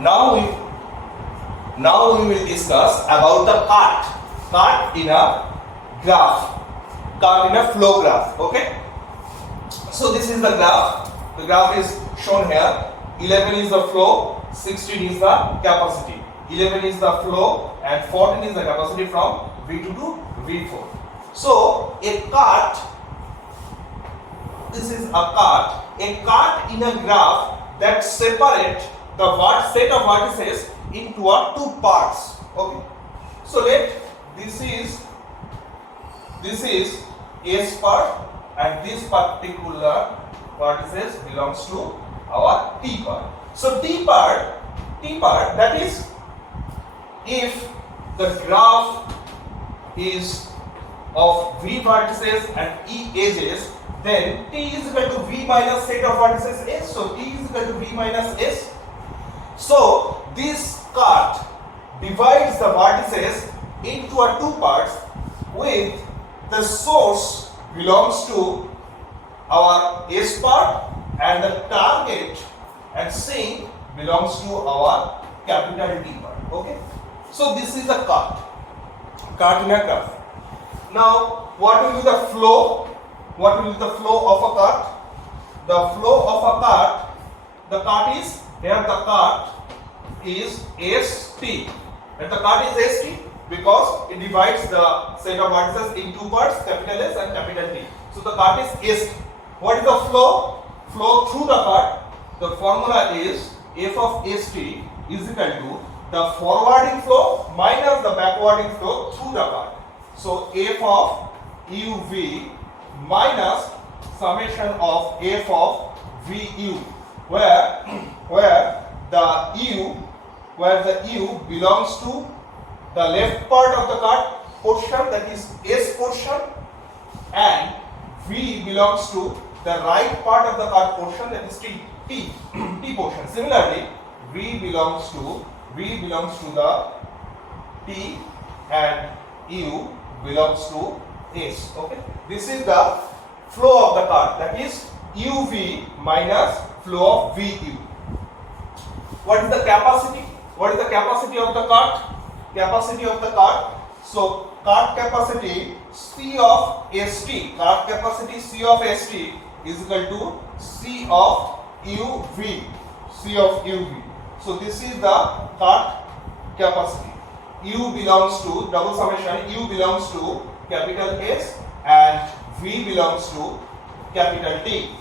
Now we will discuss about the cart in a graph, cart in a flow graph. Okay. So this is the graph. The graph is shown here. 11 is the flow, 16 is the capacity. 11 is the flow and 14 is the capacity from V2 to V4. So a cart. This is a cart. A cart in a graph that separate the set of vertices into two parts. Okay. So this is S part and this particular vertices belongs to our T part. So T part that is if the graph is of V vertices and E edges, then T is equal to V minus set of vertices S. So T is equal to V minus S. So this cart divides the vertices into two parts with the source belongs to our S part and the target and sink belongs to our capital T part. Okay. So this is a cart in a graph. Now what will be the flow? What will be the flow of a cart? The flow of a cart, the cart is here. The cart is ST. And the cart is ST because it divides the set of vertices in two parts, capital S and capital T. So the cart is ST. What is the flow? Flow through the cart. The formula is F of ST is equal to the forwarding flow minus the backwarding flow through the cart. So F of UV minus summation of F of VU, where the U belongs to the left part of the cart portion, that is S portion, and V belongs to the right part of the cart portion, that is T portion. Similarly, V belongs to the T and U belongs to S. Okay. This is the flow of the cart, that is UV minus flow of VU. What is the capacity? What is the capacity of the cart? Capacity of the cart. So cart capacity C of ST. Cart capacity C of ST is equal to C of UV. C of UV. So this is the cart capacity. U belongs to double summation. U belongs to capital S and V belongs to capital T.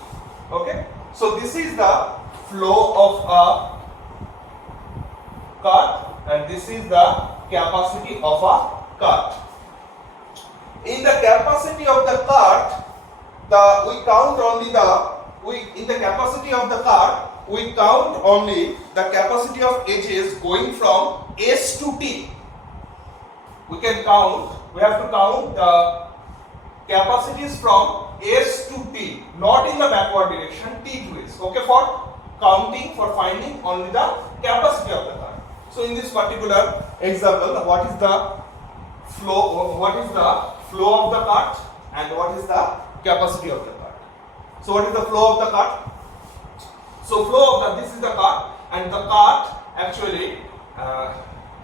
Okay. So this is the flow of a cart and this is the capacity of a cart. In the capacity of the cart, we count only the capacity of edges going from S to T. We have to count the capacities from S to T, not in the backward direction, T to S. Okay, for finding only the capacity of the cart. So in this particular example, what is the flow of the cart and what is the capacity of the cart? So what is the flow of the cart? So this is the cart, and the cart actually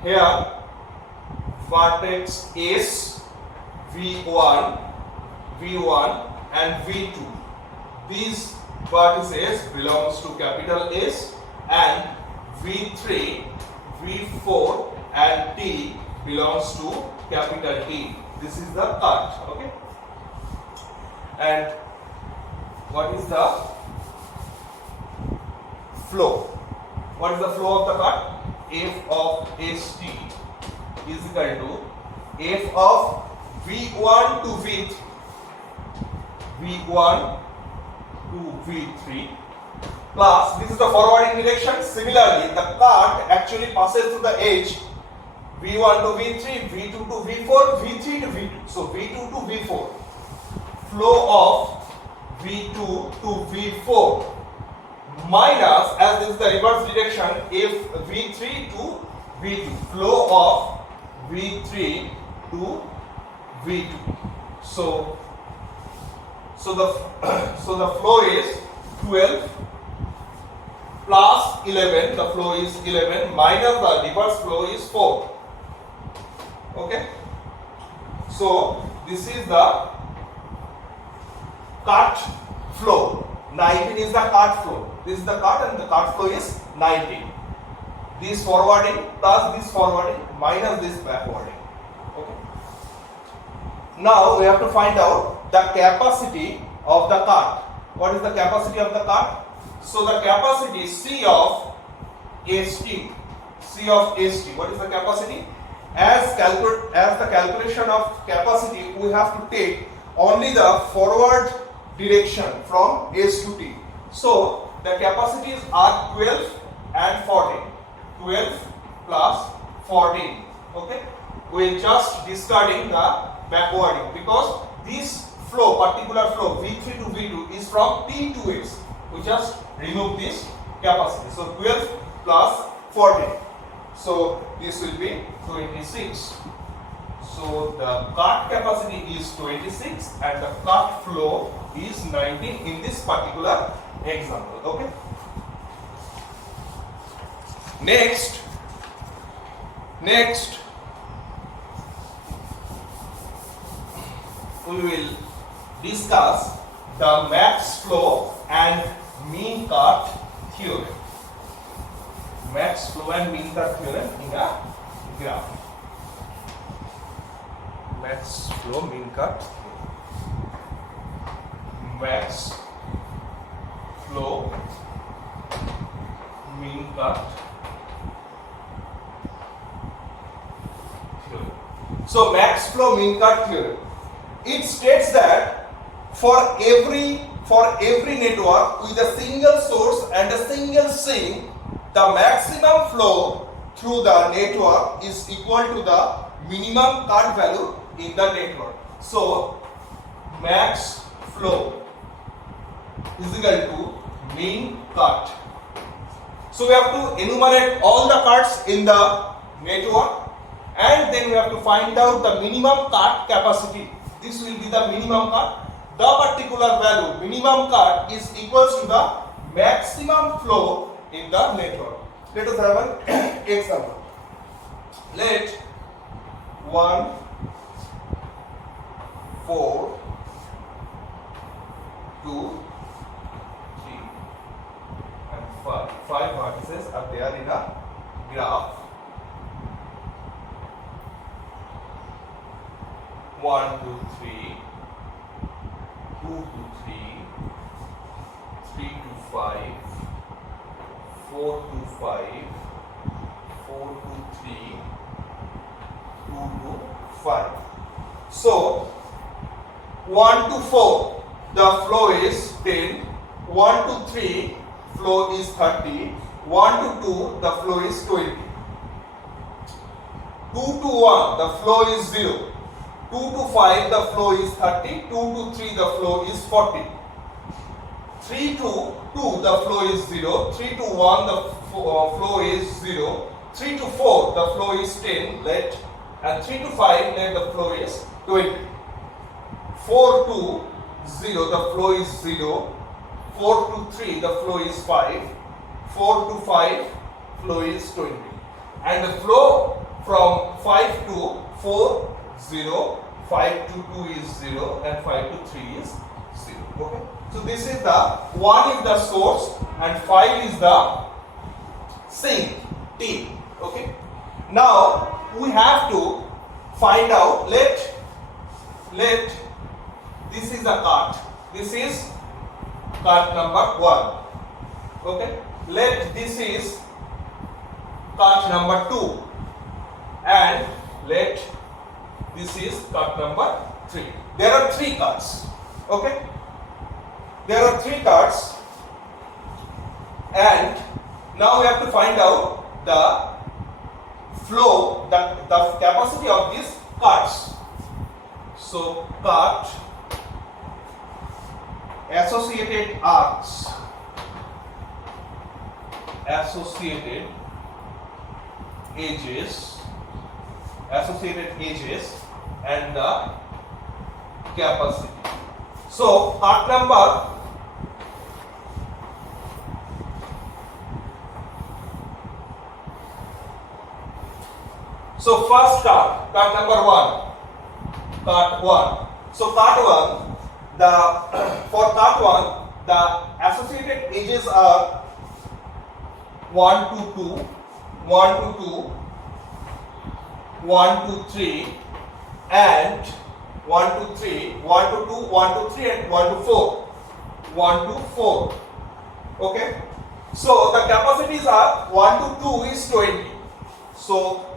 here vertex S, V1 and V2. These vertices belongs to capital S, and V3, V4 and T belongs to capital T. This is the cart. Okay. And what is the flow? What is the flow of the cart? F of ST is equal to F of V1 to V3. V1 to V3 plus, this is the forwarding direction. Similarly, the cart actually passes through the edge V1 to V3, V2 to V4, V3 to V2. So V2 to V4. Flow of V2 to V4 minus, as this is the reverse direction, if V3 to V2. Flow of V3 to V2. So the flow is 12 plus 11, the flow is 11, minus the reverse flow is 4. Okay. So this is the cut flow. 19 is the cut flow. This is the cut and the cut flow is 19. This forwarding plus this forwarding minus this backwarding. Okay. Now we have to find out the capacity of the cut. What is the capacity of the cut? So the capacity C of ST. C of ST. What is the capacity? As the calculation of capacity, we have to take only the forward direction from S to T. So the capacities are 12 and 14. 12 plus 14. Okay. We are just discarding the backwarding because this flow, particular flow V3 to V2 is from T to S. We just remove this capacity. So 12 plus 14. So this will be 26. So the cut capacity is 26 and the cut flow is 19 in this particular example. Okay. Next we will discuss the max flow and mean cut theorem. Max flow and mean cut theorem in a graph. Max flow, mean cut. Max flow, mean cut theorem. So max flow, mean cut theorem. It states that for every network with a single source and a single sink, the maximum flow through the network is equal to the minimum cut value in the network. So max flow is equal to mean cut. So we have to enumerate all the cuts in the network and then we have to find out the minimum cut capacity. This will be the minimum cut. The particular value minimum cut is equals to the maximum flow in the network. Let us have an example. Let 1, 4, 2, 3 and 5. 5 vertices are there in a graph. 1, 2, 3, 2 to 3, 3 to 5, 4 to 5, 4 to 3, 2 to 5. So 1 to 4 the flow is 10, 1 to 3 flow is 30, 1 to 2 the flow is 20, 2 to 1 the flow is 0, 2 to 5 the flow is 30, 2 to 3 the flow is 40, 3 to 2 the flow is 0, 3 to 1 the flow is 0, 3 to 4 the flow is 10 let and 3 to 5 let the flow is 20, 4 to 0 the flow is 0, 4 to 3 the flow is 5, 4 to 5 flow is 20 and the flow from 5 to 4 0, 5 to 2 is 0 and 5 to 3 is 0. Okay. So this is the 1 is the source and 5 is the sink T. Okay. Now we have to find out let this is a cut. This is cut number 1. Okay. Let this is cut number 2 and let this is cut number 3. There are 3 cuts. Okay. There are 3 cuts and now we have to find out the flow, the capacity of these cuts. So cut, associated arcs, associated edges and the capacity. So cut number So first cart number 1, cart 1. So cart 1, for cart 1, the associated edges are 1 to 2, 1 to 2, 1 to 3, and 1 to 3, 1 to 2, 1 to 3, and 1 to 4. 1 to 4. Okay. So the capacities are 1 to 2 is 20. So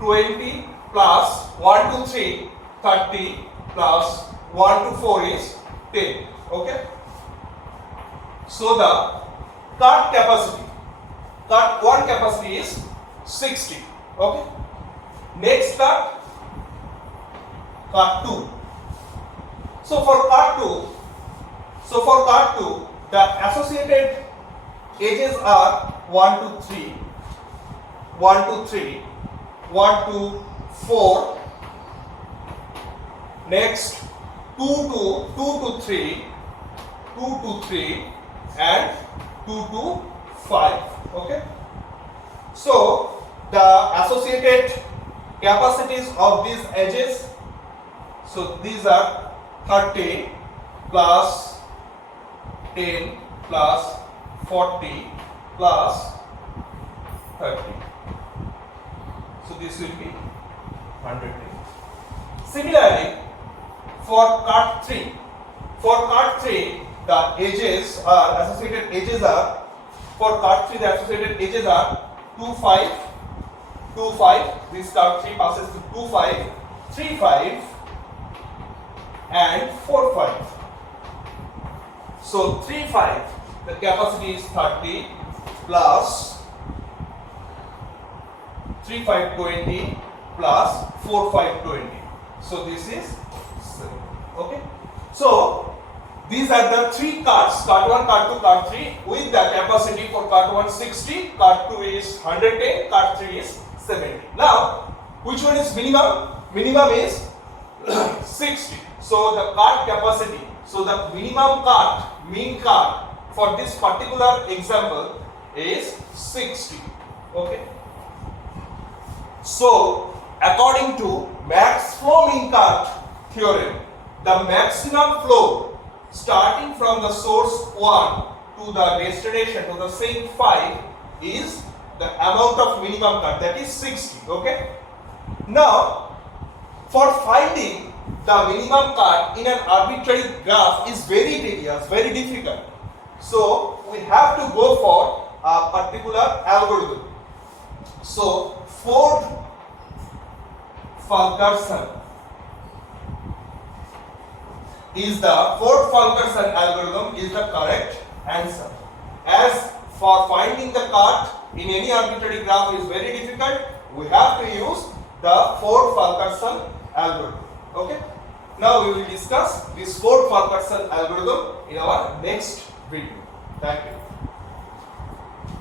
20 plus 1 to 3, 30 plus 1 to 4 is 10. Okay. So the cart capacity, cart 1 capacity is 60. Okay. Next cart 2. So for cart 2, the associated edges are 1 to 3, 1 to 3, 1 to 4. Next 2 to 3, 2 to 3, and 2 to 5. Okay. So the associated capacities of these edges, so these are 30 plus 10 plus 40 plus 30. So this will be 110. Similarly, for cart 3, the edges are associated edges are, for cart 3 the associated edges are 2 5, 2 5. This cart 3 passes to 2 5, 3 5, and 4 5. So 3 5, the capacity is 30 plus 3 5 20 plus 4 5 20. So this is 7. Okay. So these are the 3 carts, cart 1, cart 2, cart 3, with the capacity for cart 1 60, cart 2 is 110, cart 3 is 70. Now, which one is minimum? Minimum is 60. So the cart capacity, so the minimum cart, mean cart for this particular example is 60. Okay. So according to max flow mean cart theorem, the maximum flow starting from the source 1 to the destination, to the sink 5, is the amount of minimum cart, that is 60. Okay. Now for finding the minimum cart in an arbitrary graph is very tedious, very difficult. So we have to go for a particular algorithm. So Ford-Fulkerson algorithm is the correct answer. As for finding the cart in any arbitrary graph is very difficult, we have to use the Ford-Fulkerson algorithm. Okay. Now we will discuss this Ford-Fulkerson algorithm in our next video. Thank you.